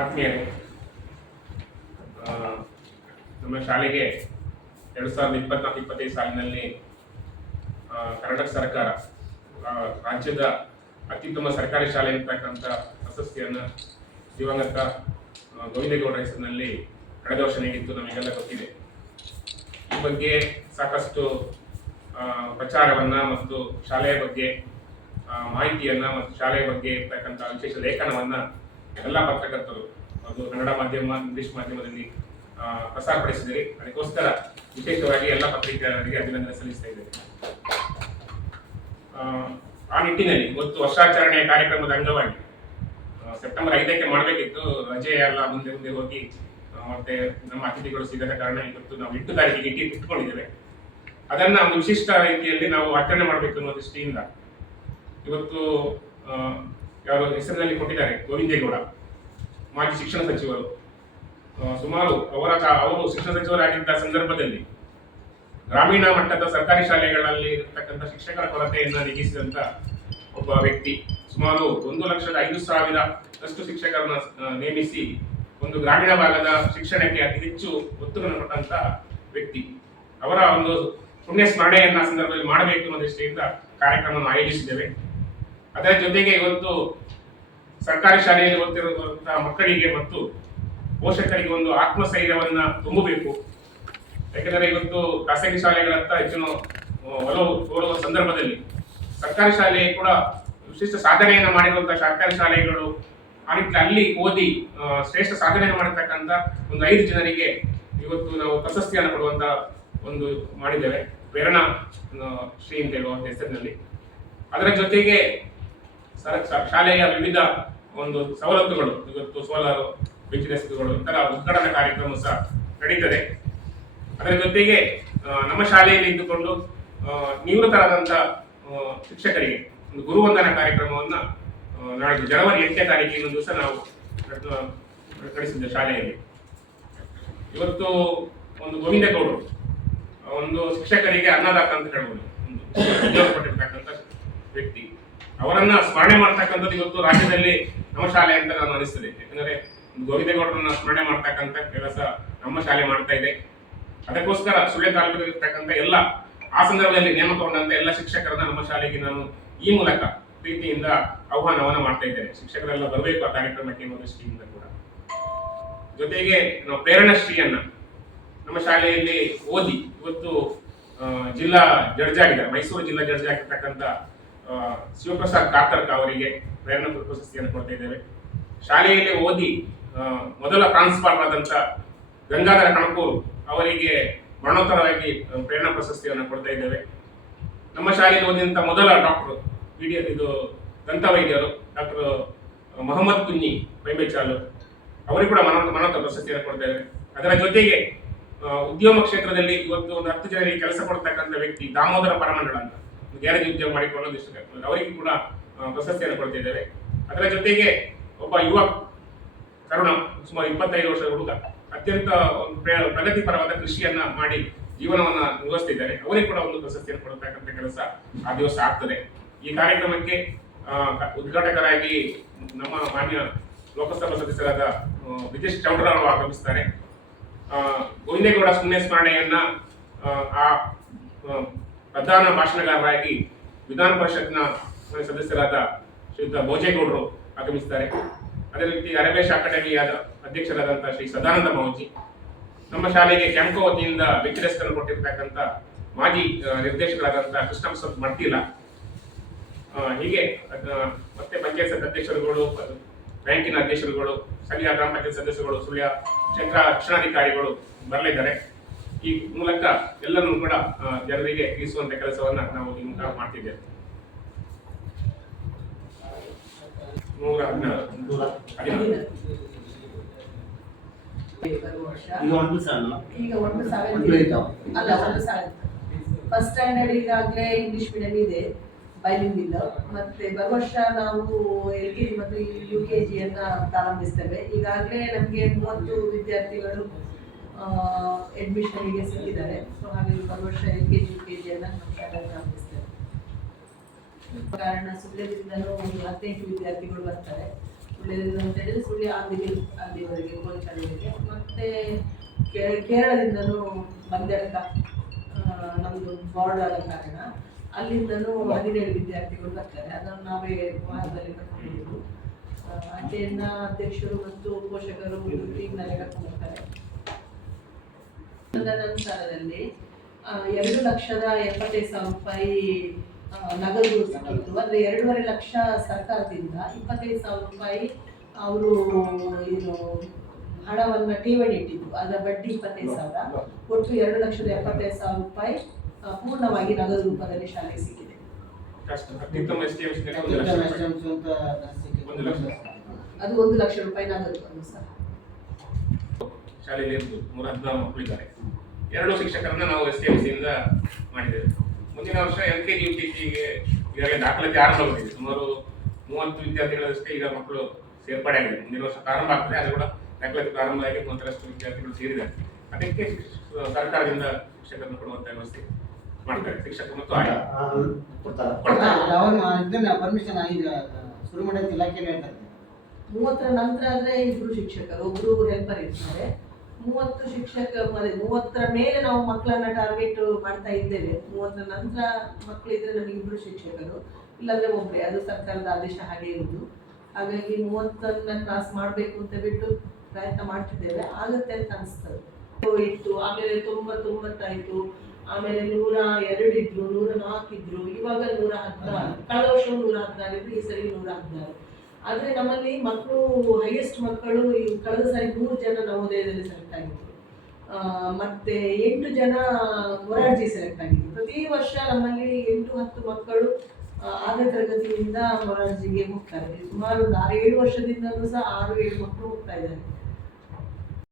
ಆತ್ಮೀಯರೇ, ನಮ್ಮ ಶಾಲೆಗೆ 2024-25 ಸಾಲಿನಲ್ಲಿ ಕರ್ನಾಟಕ ಸರ್ಕಾರ ರಾಜ್ಯದ ಅತ್ಯುತ್ತಮ ಸರ್ಕಾರಿ ಶಾಲೆ ಅಂತಕ್ಕಂಥ ಪ್ರಶಸ್ತಿಯನ್ನು ದಿವಂಗತ ಗೋವಿಂದೇಗೌಡ ಹೆಸರಿನಲ್ಲಿ ಕಳೆದ ವರ್ಷ ನೀಡಿದ್ದು ನಮಗೆಲ್ಲ ಗೊತ್ತಿದೆ. ಈ ಬಗ್ಗೆ ಸಾಕಷ್ಟು ಪ್ರಚಾರವನ್ನ ಮತ್ತು ಶಾಲೆಯ ಬಗ್ಗೆ ಮಾಹಿತಿಯನ್ನ ಮತ್ತು ಶಾಲೆಯ ಬಗ್ಗೆ ಇರ್ತಕ್ಕಂಥ ವಿಶೇಷ ಲೇಖನವನ್ನ ಎಲ್ಲ ಪತ್ರಕರ್ತರು ಅದು ಕನ್ನಡ ಮಾಧ್ಯಮ, ಇಂಗ್ಲಿಷ್ ಮಾಧ್ಯಮದಲ್ಲಿ ಪ್ರಸಾರಪಡಿಸಿದರೆ ಅದಕ್ಕೋಸ್ಕರ ವಿಶೇಷವಾಗಿ ಎಲ್ಲ ಪತ್ರಿಕೆಗಳಿಗೆ ಅಭಿನಂದನೆ ಸಲ್ಲಿಸ್ತಾ ಇದ್ದೇನೆ. ಆ ನಿಟ್ಟಿನಲ್ಲಿ ಇವತ್ತು ವರ್ಷಾಚರಣೆಯ ಕಾರ್ಯಕ್ರಮದ ಅಂಗವಾಗಿ ಸೆಪ್ಟೆಂಬರ್ 5ಕ್ಕೆ ಮಾಡಬೇಕಿತ್ತು, ರಜೆ ಎಲ್ಲ ಮುಂದೆ ಹೋಗಿ ಮತ್ತೆ ನಮ್ಮ ಅತಿಥಿಗಳು ಸಿಗದ ಕಾರಣ ಇವತ್ತು ನಾವು 8 ತಾರೀಕಿಗೆ ಇಟ್ಟುಕೊಂಡಿದ್ದೇವೆ. ಅದನ್ನ ಒಂದು ವಿಶಿಷ್ಟ ರೀತಿಯಲ್ಲಿ ನಾವು ಆಚರಣೆ ಮಾಡಬೇಕು ಅನ್ನೋ ದೃಷ್ಟಿಯಿಂದ ಇವತ್ತು ಯಾರು ಹೆಸರಿನಲ್ಲಿ ಕೊಟ್ಟಿದ್ದಾರೆ, ಗೋವಿಂದೇಗೌಡ ಮಾಜಿ ಶಿಕ್ಷಣ ಸಚಿವರು. ಸುಮಾರು ಅವರು ಶಿಕ್ಷಣ ಸಚಿವರಾಗಿದ್ದ ಸಂದರ್ಭದಲ್ಲಿ ಗ್ರಾಮೀಣ ಮಟ್ಟದ ಸರ್ಕಾರಿ ಶಾಲೆಗಳಲ್ಲಿ ಇರತಕ್ಕಂಥ ಶಿಕ್ಷಕರ ಕೊರತೆಯನ್ನು ನೀಗಿಸಿದಂತ ಒಬ್ಬ ವ್ಯಕ್ತಿ. ಸುಮಾರು 1,05,000 ಶಿಕ್ಷಕರನ್ನ ನೇಮಿಸಿ ಒಂದು ಗ್ರಾಮೀಣ ಭಾಗದ ಶಿಕ್ಷಣಕ್ಕೆ ಅತಿ ಹೆಚ್ಚು ಒತ್ತನ್ನು ಕೊಟ್ಟಂತ ವ್ಯಕ್ತಿ. ಅವರ ಒಂದು ಪುಣ್ಯ ಸ್ಮರಣೆಯನ್ನ ಸಂದರ್ಭದಲ್ಲಿ ಮಾಡಬೇಕು ಅನ್ನೋ ದೃಷ್ಟಿಯಿಂದ ಕಾರ್ಯಕ್ರಮವನ್ನು ಆಯೋಜಿಸಿದ್ದೇವೆ. ಅದರ ಜೊತೆಗೆ ಇವತ್ತು ಸರ್ಕಾರಿ ಶಾಲೆಯಲ್ಲಿ ಓದ್ತಿರುವಂತಹ ಮಕ್ಕಳಿಗೆ ಮತ್ತು ಪೋಷಕರಿಗೆ ಒಂದು ಆತ್ಮಸ್ಥೈರ್ಯವನ್ನ ತುಂಬಬೇಕು. ಯಾಕೆಂದರೆ ಇವತ್ತು ಖಾಸಗಿ ಶಾಲೆಗಳತ್ತ ಹೆಚ್ಚಿನ ಒಲವು ತೋರುವ ಸಂದರ್ಭದಲ್ಲಿ ಸರ್ಕಾರಿ ಶಾಲೆ ಕೂಡ ವಿಶಿಷ್ಟ ಸಾಧನೆಯನ್ನು ಮಾಡಿರುವಂತಹ ಸರ್ಕಾರಿ ಶಾಲೆಗಳು ಅಲ್ಲಿ ಓದಿ ಶ್ರೇಷ್ಠ ಸಾಧನೆಯನ್ನು ಮಾಡಿರ್ತಕ್ಕಂಥ ಒಂದು 5 ಜನರಿಗೆ ಇವತ್ತು ನಾವು ಪ್ರಶಸ್ತಿಯನ್ನು ಕೊಡುವಂತ ಒಂದು ಮಾಡಿದ್ದೇವೆ, ಪ್ರೇರಣಾ ಶ್ರೀ ಅಂತ ಹೇಳುವ ಹೆಸರಿನಲ್ಲಿ. ಅದರ ಜೊತೆಗೆ ಶಾಲೆಯ ವಿವಿಧ ಒಂದು ಸವಲತ್ತುಗಳು, ಇವತ್ತು ಸೋಲಾರು, ಬೆಂಚ್ ಡೆಸ್ಕ್ಗಳು, ಇತರ ಉದ್ಘಾಟನಾ ಕಾರ್ಯಕ್ರಮ ಸಹ ನಡೀತದೆ. ಅದರ ಜೊತೆಗೆ ನಮ್ಮ ಶಾಲೆಯಲ್ಲಿ ಇದ್ದುಕೊಂಡು ನಿವೃತ್ತರಾದಂಥ ಶಿಕ್ಷಕರಿಗೆ ಒಂದು ಗುರುವಂದನಾ ಕಾರ್ಯಕ್ರಮವನ್ನ ನಾಳೆ ಜನವರಿ 8ನೇ ತಾರೀಕಿನ ಇನ್ನೊಂದು ದಿವಸ ನಾವು ನಡೆಸಿದ್ದೆ ಶಾಲೆಯಲ್ಲಿ. ಇವತ್ತು ಒಂದು ಗೋವಿಂದೇಗೌಡರು ಒಂದು ಶಿಕ್ಷಕರಿಗೆ ಅನ್ನದಾತ ಅಂತ ಹೇಳ್ಬೋದು, ಒಂದು ಉದ್ಯೋಗ ಕೊಟ್ಟಿರ್ತಕ್ಕಂಥ ವ್ಯಕ್ತಿ. ಅವರನ್ನ ಸ್ಮರಣೆ ಮಾಡ್ತಕ್ಕಂಥದ್ದು ಇವತ್ತು ರಾಜ್ಯದಲ್ಲಿ ನಮ್ಮ ಶಾಲೆ ಅಂತ ನಾನು ಅನಿಸ್ತದೆ. ಯಾಕಂದ್ರೆ ಗೋವಿಂದೇಗೌಡರನ್ನ ಸ್ಮರಣೆ ಮಾಡ್ತಕ್ಕಂಥ ಕೆಲಸ ನಮ್ಮ ಶಾಲೆ ಮಾಡ್ತಾ ಇದೆ. ಅದಕ್ಕೋಸ್ಕರ ಸುಳ್ಯ ತಾಲೂಕಿನಲ್ಲಿ ಇರ್ತಕ್ಕಂಥ ಎಲ್ಲ ಆ ಸಂದರ್ಭದಲ್ಲಿ ನೇಮಕಗೊಂಡಂತ ಎಲ್ಲ ಶಿಕ್ಷಕರನ್ನ ನಮ್ಮ ಶಾಲೆಗೆ ನಾನು ಈ ಮೂಲಕ ಪ್ರೀತಿಯಿಂದ ಆಹ್ವಾನವನ್ನ ಮಾಡ್ತಾ ಇದ್ದೇನೆ. ಶಿಕ್ಷಕರೆಲ್ಲ ಬರಬೇಕು ಆ ಕಾರ್ಯಕ್ರಮಕ್ಕೆ ಅನ್ನೋ ದೃಷ್ಟಿಯಿಂದ ಕೂಡ. ಜೊತೆಗೆ ನಾವು ಪ್ರೇರಣಾಶ್ರೀಯನ್ನ ನಮ್ಮ ಶಾಲೆಯಲ್ಲಿ ಓದಿ ಇವತ್ತು ಜಿಲ್ಲಾ ಜಡ್ಜ್ ಆಗಿದ್ದಾರೆ, ಮೈಸೂರು ಜಿಲ್ಲಾ ಜಡ್ಜ್ ಆಗಿರ್ತಕ್ಕಂಥ ಶಿವಪ್ರಸಾದ್ ಕಾತರ್ಕ ಅವರಿಗೆ ಪ್ರೇರಣಾ ಪ್ರಶಸ್ತಿಯನ್ನು ಕೊಡ್ತಾ ಇದ್ದೇವೆ. ಶಾಲೆಯಲ್ಲಿ ಓದಿ ಮೊದಲ ಟ್ರಾನ್ಸ್ಫಾರ್ಮ್ ಆದಂತ ಗಂಗಾಧರ ಕಣಕೂರು ಅವರಿಗೆ ಮರಣೋತ್ತರವಾಗಿ ಪ್ರೇರಣಾ ಪ್ರಶಸ್ತಿಯನ್ನು ಕೊಡ್ತಾ ಇದ್ದೇವೆ. ನಮ್ಮ ಶಾಲೆಯಲ್ಲಿ ಓದಿದಂತ ಮೊದಲ ಡಾಕ್ಟರ್ ದಂತ ವೈದ್ಯರು ಡಾಕ್ಟರ್ ಮೊಹಮ್ಮದ್ ಕುನ್ನಿ ಪೈಂಬೆಚಾಲು ಅವರಿಗೆ ಕೂಡ ಮರಣೋತ್ತರ ಪ್ರಶಸ್ತಿಯನ್ನು ಕೊಡ್ತೇವೆ. ಅದರ ಜೊತೆಗೆ ಉದ್ಯಮ ಕ್ಷೇತ್ರದಲ್ಲಿ ಇವತ್ತು ಒಂದು 10 ಜನರಿಗೆ ಕೆಲಸ ಕೊಡ್ತಕ್ಕಂಥ ವ್ಯಕ್ತಿ ದಾಮೋದರ ಪರಮಂಡಳ ಅಂತ ಗ್ಯಾರೇಜ್ ಉದ್ಯೋಗ ಮಾಡಿಕೊಳ್ಳೋದು ಅವರಿಗೆ ಕೂಡ ಪ್ರಶಸ್ತಿಯನ್ನು ಕೊಡ್ತಿದ್ದೇವೆ. ಅದರ ಜೊತೆಗೆ ಒಬ್ಬ ಯುವ ತರುಣ, ಸುಮಾರು 25 ವರ್ಷದ ಹುಡುಗ, ಅತ್ಯಂತ ಪ್ರಗತಿಪರವಾದ ಕೃಷಿಯನ್ನ ಮಾಡಿ ಜೀವನವನ್ನ ನಿರ್ವಹಿಸ್ತಿದ್ದಾರೆ, ಅವರಿಗೆ ಕೂಡ ಒಂದು ಪ್ರಶಸ್ತಿಯನ್ನು ಕೊಡತಕ್ಕಂಥ ಕೆಲಸ ಆ ದಿವಸ ಆಗ್ತದೆ. ಈ ಕಾರ್ಯಕ್ರಮಕ್ಕೆ ಉದ್ಘಾಟಕರಾಗಿ ನಮ್ಮ ಮಾನ್ಯ ಲೋಕಸಭಾ ಸದಸ್ಯರಾದ ಬ್ರಿಜೇಶ್ ಚೌಟ್ರ ಅವರು ಆಗಮಿಸ್ತಾರೆ. ಗೋವಿಂದೇಗೌಡ ಪುಣ್ಯ ಸ್ಮರಣೆಯನ್ನ ಆ ಪ್ರಧಾನ ಭಾಷಣಗಾರರಾಗಿ ವಿಧಾನ ಪರಿಷತ್ನ ಸದಸ್ಯರಾದ ಶ್ರೀಯುತ ಭೋಜೇಗೌಡರು ಆಗಮಿಸ್ತಾರೆ. ಅದೇ ರೀತಿ ಅರಬೇಶ್ ಅಕಾಡೆಮಿಯಾದ ಅಧ್ಯಕ್ಷರಾದಂತಹ ಶ್ರೀ ಸದಾನಂದ ಮೌಜಿ, ನಮ್ಮ ಶಾಲೆಗೆ ಕ್ಯಾಂಕೋ ವತಿಯಿಂದ ಬೆಂಚ್ ಡೆಸ್ಕ್ ಅನ್ನು ಕೊಟ್ಟಿರ್ತಕ್ಕಂಥ ಮಾಜಿ ನಿರ್ದೇಶಕರಾದಂತಹ ಕೃಷ್ಣಪ್ರಸಾದ್ ಮರ್ತಿಲ, ಹೀಗೆ ಮತ್ತೆ ಪಂಚಾಯತ್ ಅಧ್ಯಕ್ಷರುಗಳು, ಬ್ಯಾಂಕಿನ ಅಧ್ಯಕ್ಷರುಗಳು, ಸ್ಥಳೀಯ ಗ್ರಾಮ ಪಂಚಾಯತ್ ಸದಸ್ಯರುಗಳು, ಸುಳ್ಯ ಕ್ಷೇತ್ರ ಶಿಕ್ಷಣಾಧಿಕಾರಿಗಳು ಬರಲಿದ್ದಾರೆ. ಈ ಮೂಲಕ ಎಲ್ಲರೂ ಕೂಡ ಜನರಿಗೆ ತಿಳಿಸುವಂತ ಕೆಲಸವನ್ನ ನಾವು ಈ ಮೂಲಕ ಮಾಡ್ತಿದ್ದೇವೆ. ಫಸ್ಟ್ ಸ್ಟ್ಯಾಂಡರ್ಡ್ ಈಗಾಗಲೇ ಇಂಗ್ಲಿಷ್ ಮೀಡಿಯಂ ಇದೆ, ಬೈಲಿಂಗ್ವಿಲ್. ಮತ್ತೆ ಬರುವ ವರ್ಷ ನಾವು LKG ಮತ್ತು UKG ಪ್ರಾರಂಭಿಸ್ತೇವೆ. ಈಗಾಗಲೇ ನಮಗೆ 30 ವಿದ್ಯಾರ್ಥಿಗಳು ಅಡ್ಮಿಷನ್ಗೆ ಸಿಕ್ಕಿದ್ದಾರೆ. ಸೊ ಹಾಗಾಗಿ ಬರುವ ವರ್ಷ LKG UKG ನಮ್ಮ ಶಾಲೆ ಪ್ರಾರಂಭಿಸ್ತೇವೆ. ಕಾರಣ ಸುಳ್ಯದಿಂದಲೂ ಒಂದು 18 ವಿದ್ಯಾರ್ಥಿಗಳು ಬರ್ತಾರೆ. ಸುಳ್ಯದಿಂದ ಅಂತ ಹೇಳಿದ್ರೆ ಸುಳ್ಯ ಅಲ್ಲಿವರೆಗೆ ಗೋಲ್ಚಾಲೆಗೆ, ಮತ್ತೆ ಕೇರಳದಿಂದನೂ ಮಂಡ್ಯಕ್ಕ, ನಮ್ಮದು ಬಾರ್ಡರ್ ಆದ ಕಾರಣ ಅಲ್ಲಿಂದನೂ 17 ವಿದ್ಯಾರ್ಥಿಗಳು ಬರ್ತಾರೆ. ಅದನ್ನು ನಾವೇ ವಾಹನದಲ್ಲಿ ಕರ್ಕೊಂಡಿದ್ದು, ಅಡ್ಡೆಯನ್ನ ಅಧ್ಯಕ್ಷರು ಮತ್ತು ಪೋಷಕರು ಟೀಮ್ನಲ್ಲಿ ಕರ್ಕೊಂಡು ಬರ್ತಾರೆ. ನಂತರದಲ್ಲಿ 2,75,000 ರೂಪಾಯಿ ನಗದು ಸಿಕ್ಕಿತ್ತು. ಅಂದರೆ 2.5 ಲಕ್ಷ ಸರ್ಕಾರದಿಂದ, 25,000 ರೂಪಾಯಿ ಅವರು ಏನು ಹಣವನ್ನು ಠೇವಣಿ ಇಟ್ಟಿದ್ದು, ಅದರ ಬಡ್ಡಿ 25,000, ಒಟ್ಟು 2,75,000 ರೂಪಾಯಿ ಪೂರ್ಣವಾಗಿ ನಗದು ರೂಪದಲ್ಲಿ ಶಾಲೆಗೆ ಸಿಕ್ಕಿದೆ. ಅದು 1 ಲಕ್ಷ ರೂಪಾಯಿ ನಗದು ಅದು ಸಹ. ಶಾಲೆಯಲ್ಲಿ 114 ಮಕ್ಕಳಿದ್ದಾರೆ. 2 ಶಿಕ್ಷಕರನ್ನ ನಾವು STMC ಇಂದ ಮಾಡಿದ್ದೇವೆ. ಮುಂದಿನ ವರ್ಷ LKG UKGಗೆ ಈಗಾಗಲೇ ದಾಖಲಾತಿ ಆರಂಭಗೊಂಡಿದೆ. ಸುಮಾರು 30 ವಿದ್ಯಾರ್ಥಿಗಳಷ್ಟೇ ಈಗ ಮಕ್ಕಳು ಸೇರ್ಪಡೆ ಆಗಿದೆ. ಮುಂದಿನ ವರ್ಷ ಪ್ರಾರಂಭ ಆಗ್ತದೆ, ಅದು ಕೂಡ ದಾಖಲಾತಿ ಪ್ರಾರಂಭ ಆಗಿ 30ರಷ್ಟು ವಿದ್ಯಾರ್ಥಿಗಳು ಸೇರಿದ್ದಾರೆ. ಅದಕ್ಕೆ ಸರ್ಕಾರದಿಂದ ಶಿಕ್ಷಕರನ್ನು ಕೊಡುವಂತ ವ್ಯವಸ್ಥೆ ಮಾಡ್ತಾರೆ. ಶಿಕ್ಷಕರು ಮತ್ತು ಪರ್ಮಿಷನ್ ಶುರು ಮಾಡೋದು ಇಲಾಖೆ ಹೇಳ್ತಾರೆ. 30ರ ನಂತರ ಆದ್ರೆ 2 ಶಿಕ್ಷಕರು, ಒಬ್ರು ಹೆಲ್ಪರ್ ಇರ್ತಾರೆ. 30ರ ಮೇಲೆ ನಾವು ಮಕ್ಕಳನ್ನ ಟಾರ್ಗೆಟ್ ಮಾಡ್ತಾ ಇದ್ದೇವೆ. 30ರ ನಂತರ ಮಕ್ಕಳಿದ್ರೆ ನಮಗೆ 2 ಶಿಕ್ಷಕರು, ಇಲ್ಲಾಂದ್ರೆ ಒಬ್ಬರೇ. ಅದು ಸರ್ಕಾರದ ಆದೇಶ ಹಾಗೆ ಇರುವುದು. ಹಾಗಾಗಿ 30ನ್ನ ಕ್ರಾಸ್ ಮಾಡಬೇಕು ಅಂತ ಬಿಟ್ಟು ಪ್ರಯತ್ನ ಮಾಡ್ತಿದ್ದೇವೆ. ಆಗುತ್ತೆ ಅಂತ ಅನಿಸ್ತದೆ. ಇತ್ತು, ಆಮೇಲೆ 90 ಆಯ್ತು, ಆಮೇಲೆ 102 ಇದ್ರು, 104 ಇದ್ರು, ಇವಾಗ 116. ಕಳೆದ ವರ್ಷ 116 ಇದ್ರು, ಈ ಸರಿ 116. ಆದ್ರೆ ನಮ್ಮಲ್ಲಿ ಮಕ್ಕಳು ಹೈಯೆಸ್ಟ್ ಮಕ್ಕಳು ಕಳೆದ ಸಾರಿ 3 ಜನ ನವೋದಯದಲ್ಲಿ ಸೆಲೆಕ್ಟ್ ಆಗಿದ್ರು, ಮತ್ತೆ 8 ಜನ ಮೊರಾರ್ಜಿ ಸೆಲೆಕ್ಟ್ ಆಗಿದ್ರು. ಪ್ರತಿ ವರ್ಷ ನಮ್ಮಲ್ಲಿ 8-10 ಮಕ್ಕಳು 6ನೇ ತರಗತಿಯಿಂದ ಮೊರಾರ್ಜಿಗೆ ಹೋಗ್ತಾರೆ. ಸುಮಾರು 6-7 ವರ್ಷದಿಂದಲೂ ಸಹ 6-7 ಮಕ್ಕಳು ಹೋಗ್ತಾ ಇದ್ದಾರೆ.